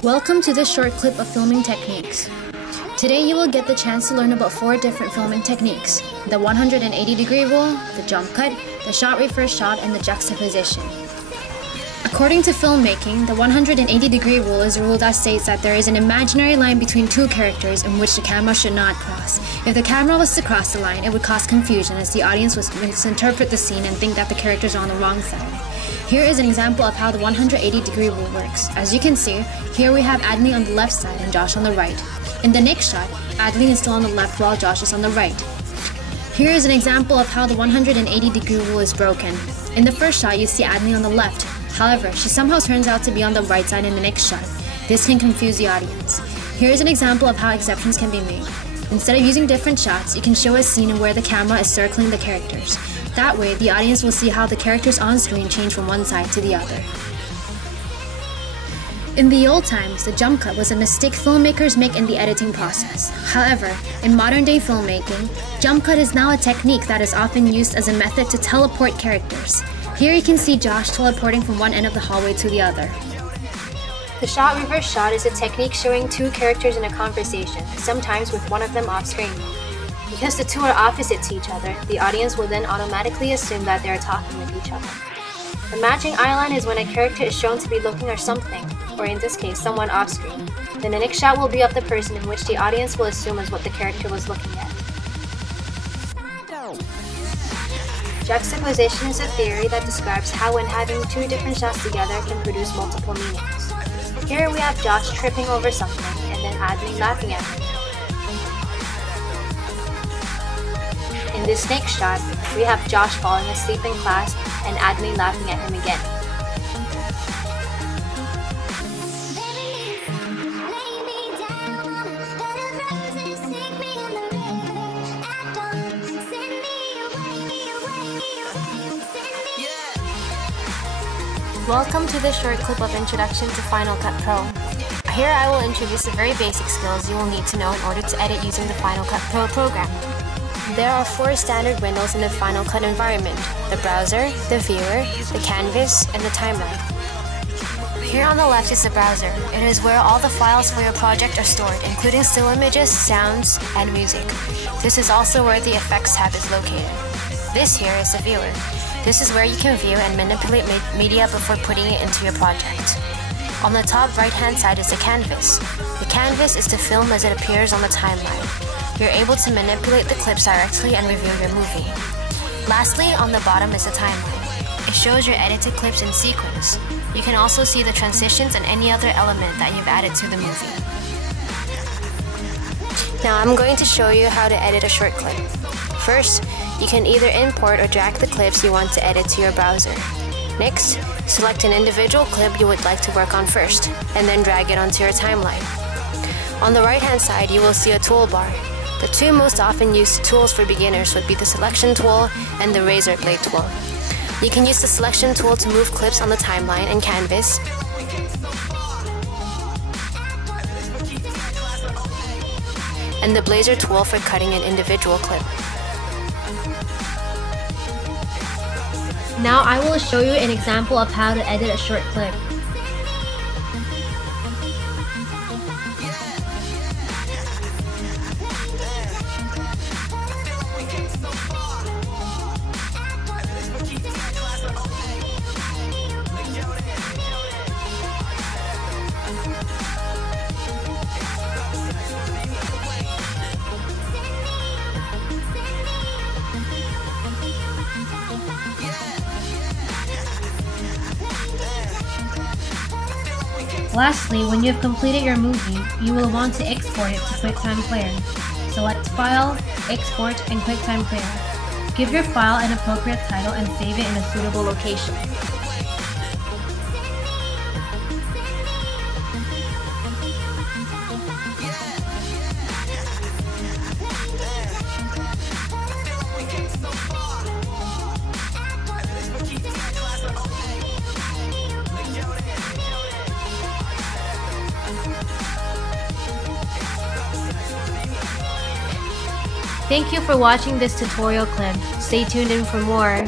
Welcome to this short clip of filming techniques. Today you will get the chance to learn about 4 different filming techniques: the 180-degree rule, the jump cut, the shot reverse shot, and the juxtaposition. According to filmmaking, the 180-degree rule is a rule that states that there is an imaginary line between two characters in which the camera should not cross. If the camera was to cross the line, it would cause confusion as the audience would misinterpret the scene and think that the characters are on the wrong side. Here is an example of how the 180-degree rule works. As you can see, here we have Adley on the left side and Josh on the right. In the next shot, Adley is still on the left while Josh is on the right. Here is an example of how the 180-degree rule is broken. In the first shot, you see Adley on the left. However, she somehow turns out to be on the right side in the next shot. This can confuse the audience. Here is an example of how exceptions can be made. Instead of using different shots, you can show a scene where the camera is circling the characters. That way, the audience will see how the characters on screen change from one side to the other. In the old times, the jump cut was a mistake filmmakers make in the editing process. However, in modern-day filmmaking, jump cut is now a technique that is often used as a method to teleport characters. Here you can see Josh teleporting from one end of the hallway to the other. The shot reverse shot is a technique showing two characters in a conversation, sometimes with one of them off screen. Because the two are opposite to each other, the audience will then automatically assume that they are talking with each other. The matching eyeline is when a character is shown to be looking at something, or in this case, someone off screen. Then the next shot will be of the person in which the audience will assume is what the character was looking at. Juxtaposition is a theory that describes how when having two different shots together can produce multiple meanings. Here we have Josh tripping over something and then Adley laughing at him. In this next shot, we have Josh falling asleep in class and Adley laughing at him again. Welcome to this short clip of Introduction to Final Cut Pro. Here I will introduce the very basic skills you will need to know in order to edit using the Final Cut Pro program. There are 4 standard windows in the Final Cut environment: the browser, the viewer, the canvas, and the timeline. Here on the left is the browser. It is where all the files for your project are stored, including still images, sounds, and music. This is also where the Effects tab is located. This here is the viewer. This is where you can view and manipulate media before putting it into your project. On the top right-hand side is the canvas. The canvas is to film as it appears on the timeline. You're able to manipulate the clips directly and review your movie. Lastly, on the bottom is the timeline. It shows your edited clips in sequence. You can also see the transitions and any other element that you've added to the movie. Now I'm going to show you how to edit a short clip. First, you can either import or drag the clips you want to edit to your browser. Next, select an individual clip you would like to work on first, and then drag it onto your timeline. On the right-hand side, you will see a toolbar. The 2 most often used tools for beginners would be the selection tool and the razor blade tool. You can use the selection tool to move clips on the timeline and canvas, and the blazer tool for cutting an individual clip. Now I will show you an example of how to edit a short clip. Lastly, when you have completed your movie, you will want to export it to QuickTime Player. Select File, Export, and QuickTime Player. Give your file an appropriate title and save it in a suitable location. Thank you for watching this tutorial clip. Stay tuned in for more.